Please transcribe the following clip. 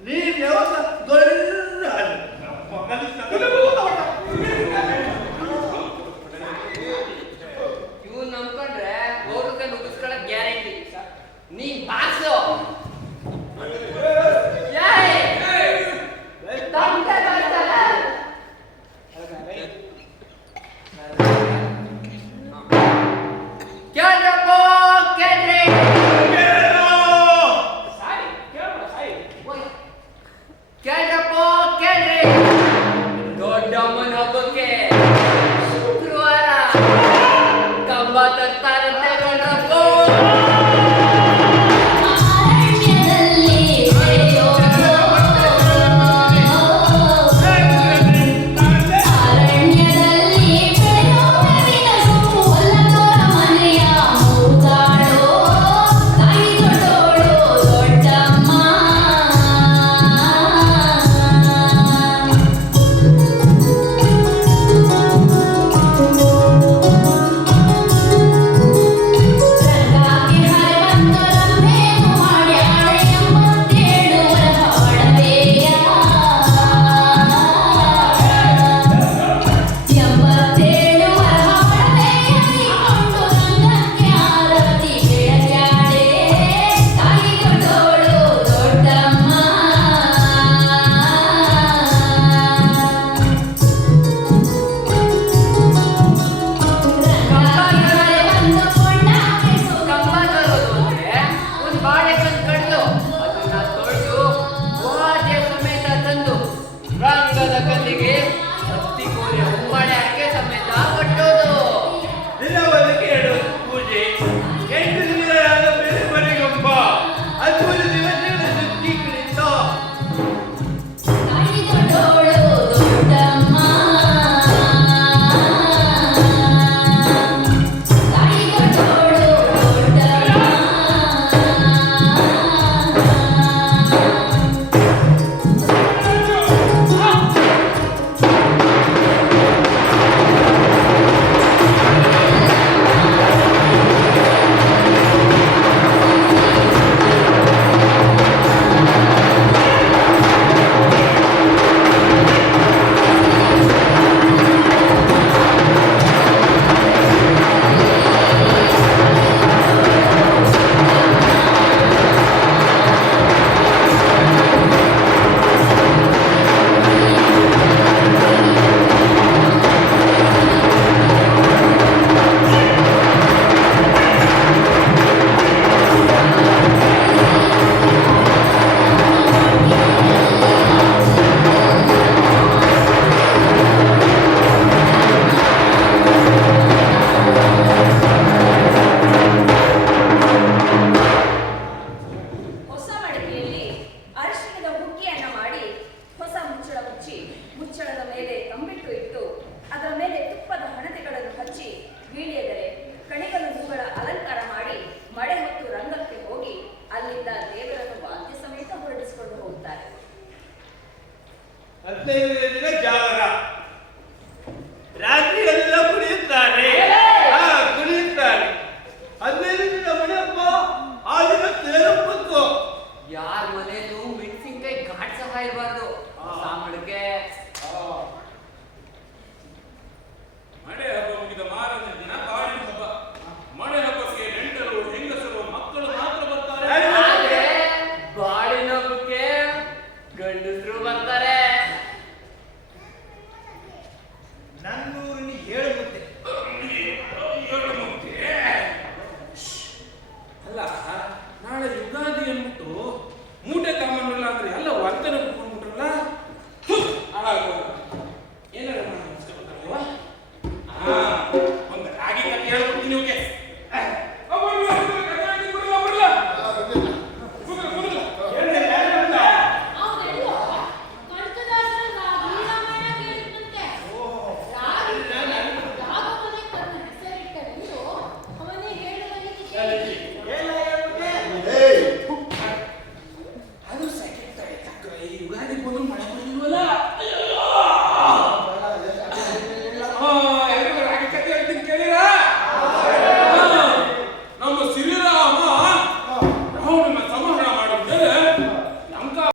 ನೀವು ಯಾವ ದೊಡ್ಡ ಇವ್ರು ನಂಬ್ಕೊಂಡ್ರೆ ಗೌರವ ನುಗ್ಗಿಸ್ಕೊಳ್ಳೋಕೆ ಗ್ಯಾರಂಟಿ ನೀನ್ ಬಾಸು ಹದಿನೈದನೇ ದಿನ ಜಾಗರ ರಾತ್ರಿ ಎಲ್ಲ ಕುಡಿಯುತ್ತಾರೆ ಆ ಕುಡಿಯುತ್ತಾರೆ ಹದಿನೈದು ದಿನ ಮನೆಯಪ್ಪ ಆ ದಿನ ತೇರಪ್ಪತ್ತು ಯಾರ ಮನೆಯಲ್ಲೂ ಮೆಣಸಿನ್ಕಾಯಿ ಘಾಟ್ ಸಹ ಇರಬಾರ್ದು. ಸಾಮಡಿಕೆ